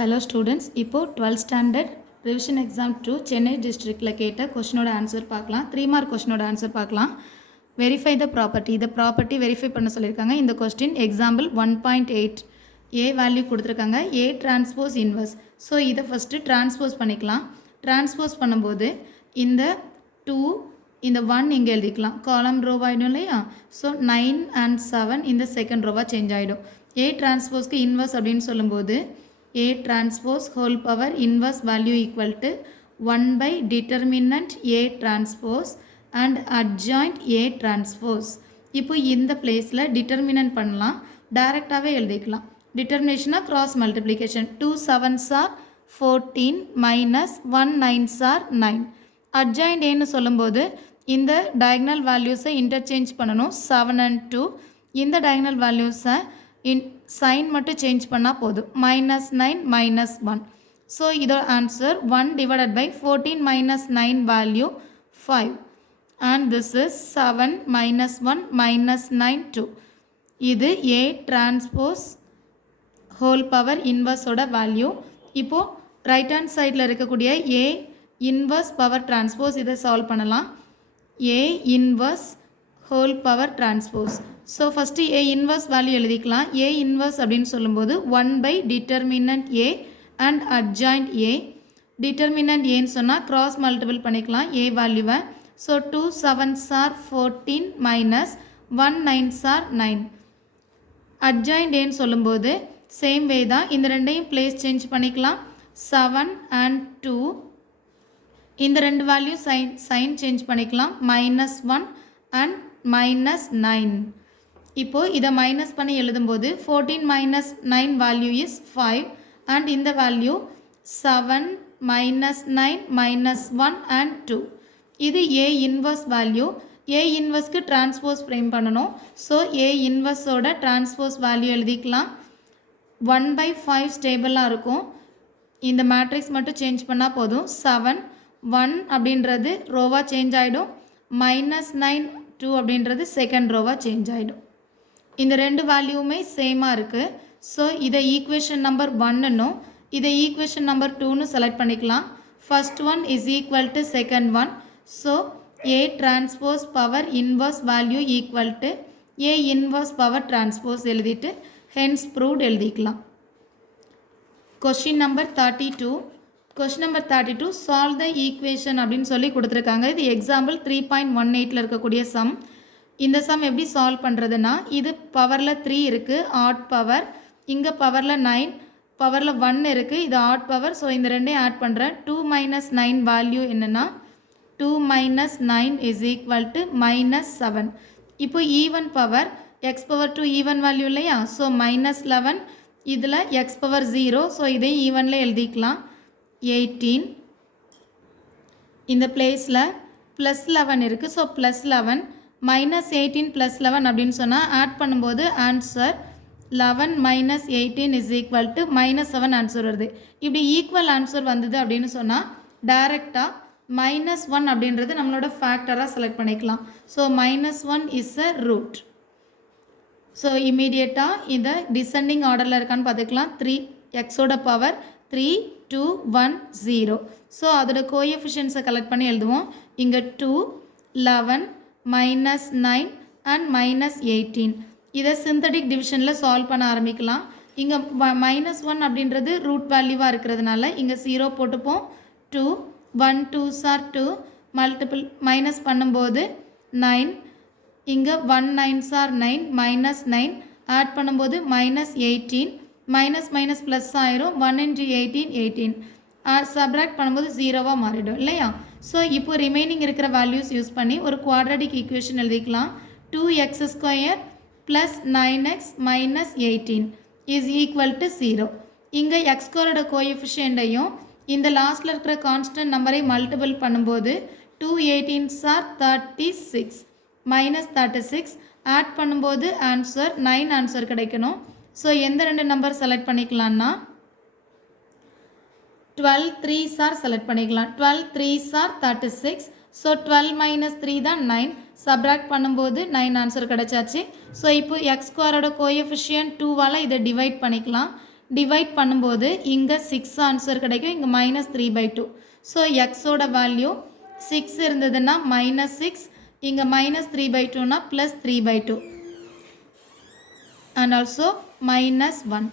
Hello students, இப்போ 12th standard revision exam 2 Chennai districtல கேட்ட கொஸ்டினோட answer பார்க்கலாம். 3 மார்க் கொஸ்டினோட ஆன்சர் பார்க்கலாம். Verify the property. இதை ப்ராப்பர்ட்டி வெரிஃபை பண்ண சொல்லியிருக்காங்க. இந்த கொஸ்டின் எக்ஸாம்பிள் 1.8 ஏ வேல்யூ கொடுத்துருக்காங்க. ஏ டிரான்ஸ்போஸ் இன்வர்ஸ். ஸோ இதை ஃபஸ்ட்டு டிரான்ஸ்போஸ் பண்ணிக்கலாம். டிரான்ஸ்போஸ் பண்ணும்போது இந்த 2 இந்த 1 இங்கே எழுதிக்கலாம். காலம் ரோவ் ஆகிடும் இல்லையா? ஸோ 9 and 7 இந்த செகண்ட் ரோவாக சேஞ்ச் ஆகிடும். ஏ டிரான்ஸ்போஸ்க்கு இன்வர்ஸ் அப்படின்னு சொல்லும்போது A transpose whole power inverse value equal to 1 by determinant A transpose and adjoint A transpose. இப்போ இந்த பிளேஸில் டிட்டர்மினன்ட் பண்ணலாம். டைரெக்டாகவே எழுதிக்கலாம். டிட்டர்மினேஷனாக cross multiplication 2 7s are 14 minus 1 9s are 9. adjoint ஏன்னு சொல்லும்போது இந்த diagonal valuesஐ interchange பண்ணணும். 7 and 2 இந்த diagonal valuesஐ சைன் மட்டும் சேஞ்ச் பண்ணால் போதும். -9 -1. ஸோ இதோட answer 1 divided by 14 minus 9 value 5 and this is 7 minus 1 minus 9 2. இது A transpose whole power inverse value. இப்போது ரைட் ஹேண்ட் சைடில் இருக்கக்கூடிய A inverse power transpose இதை சால்வ் பண்ணலாம். A inverse whole power transpose. So first A inverse value எழுதிக்கலாம். A inverse அப்படின்னு சொல்லும்போது 1 by determinant A and adjoint A. Determinant ஏன்னு சொன்னால் cross multiple பண்ணிக்கலாம் ஏ வேல்யூவை. So 2 7s are 14 minus 1 9s are 9. adjoint ஏன்னு சொல்லும்போது சேம் வே தான். இந்த ரெண்டையும் பிளேஸ் சேஞ்ச் பண்ணிக்கலாம். 7 and 2 இந்த ரெண்டு வேல்யூ சைன் சேஞ்ச் பண்ணிக்கலாம். -1 and -9. இப்போ இதை மைனஸ் பண்ணி எழுதும்போது 14 minus 9 வேல்யூ இஸ் 5 and இந்த வேல்யூ 7 -9 -1 and 2. இது ஏ இன்வர்ஸ் வேல்யூ. ஏ இன்வர்ஸ்க்கு டிரான்ஸ்போஸ் ஃப்ரேம் பண்ணணும். ஸோ ஏ இன்வர்ஸோட டிரான்ஸ்போஸ் வேல்யூ எழுதிக்கலாம். 1/5 ஸ்டேபிளாக இருக்கும். இந்த மேட்ரிக்ஸ் மட்டும் சேஞ்ச் பண்ணால் போதும். 7 1 அப்படின்றது ரோவாக சேஞ்ச் ஆகிடும். -9 2 அப்படின்றது செகண்ட் ரோவாக சேஞ்ச் ஆகிடும். இந்த ரெண்டு வேல்யூவுமே சேமாக இருக்குது. ஸோ இதை ஈக்குவேஷன் நம்பர் 1ன்னும் இதை ஈக்குவேஷன் நம்பர் 2ன்னு செலக்ட் பண்ணிக்கலாம். First one is equal to second one. So A transpose power inverse value equal to A inverse power transpose எழுதிட்டு ஹென்ஸ் ப்ரூவ்ட் எழுதிக்கலாம். Question number 32. Question number 32 solve the equation அப்படின்னு சொல்லி கொடுத்துருக்காங்க. இது example 3.18 இருக்கக்கூடிய some. இந்த some எப்படி solve பண்ணுறதுன்னா, இது பவரில் 3 இருக்குது ஆட் பவர், இங்கே பவரில் 9 பவரில் 1 இருக்குது, இது ஆட் பவர். ஸோ இந்த ரெண்டையும் ஆட் பண்ணுறேன். 2 - 9 வேல்யூ என்னென்னா 2 - 9 இஸ் ஈக்குவல் டு -7. இப்போ even power X power 2 even value இல்லையா? ஸோ -11 இதில் எக்ஸ் பவர் 0. ஸோ இதையும் ஈவனில் எழுதிக்கலாம். 18 இந்த பிளேஸில் +11 இருக்குது. ஸோ +11 -18 +11 அப்படின்னு சொன்னால் ஆட் பண்ணும்போது answer 11 - 18 is equal to -7 answer வருது. இப்படி ஈக்குவல் ஆன்சர் வந்தது அப்படின்னு சொன்னால் டைரெக்டாக -1 அப்படின்றது நம்மளோட ஃபேக்டராக செலக்ட் பண்ணிக்கலாம். So -1 is a root. So இமீடியட்டாக இதை டிசெண்டிங் ஆர்டரில் இருக்கான்னு பார்த்துக்கலாம். 3 எக்ஸோட பவர் 3 2 1 0. ஸோ அதோட கோஎஃபிஷியன்ஸை கலெக்ட் பண்ணி எழுதுவோம். இங்கே 2 11 -9 and -18. இதை சிந்தட்டிக் டிவிஷனில் சால்வ் பண்ண ஆரம்பிக்கலாம். இங்கே -1 அப்படின்றது ரூட் வேல்யூவாக இருக்கிறதுனால இங்கே 0 போட்டுப்போம். 2 1 2s are 2 மல்டிபிள் மைனஸ் பண்ணும்போது 9, இங்கே 1 9s are 9 -9 ஆட் பண்ணும்போது -18 மைனஸ் ப்ளஸ் ஆயிரும். 1 × 18 18 சப்ராக்ட் பண்ணும்போது 0வாக மாறிடும் இல்லையா? ஸோ இப்போ ரிமைனிங் இருக்கிற வேல்யூஸ் யூஸ் பண்ணி ஒரு குவாட்ராட்டிக் ஈக்குவேஷன் எழுதிக்கலாம். 2x² + 9x - 18 is equal to 0. இங்கே x² கோஎஃபிஷியண்ட்டையும் இந்த லாஸ்ட்டில் இருக்கிற கான்ஸ்டன்ட் நம்பரை மல்டிபிள் பண்ணும்போது 2 18s are 36 -36 ஆட் பண்ணும்போது ஆன்சர் 9 ஆன்சர் கிடைக்கணும். ஸோ எந்த ரெண்டு நம்பர் செலக்ட் பண்ணிக்கலாம்னா 12 3s are செலக்ட் பண்ணிக்கலாம். 12 3s are 36. ஸோ 12 - 3 தான் 9. சப்ராக்ட் பண்ணும்போது 9 ஆன்சர் கிடச்சாச்சு. ஸோ இப்போ x² கோஎஃபிஷியன்ட் 2வால் இதை டிவைட் பண்ணிக்கலாம். டிவைட் பண்ணும்போது இங்கே 6 ஆன்சர் கிடைக்கும், இங்கே -3/2. ஸோ எக்ஸோட வேல்யூ 6 இருந்ததுன்னா -6, இங்கே -3/2னா +3/2 அண்ட் ஆல்சோ -1.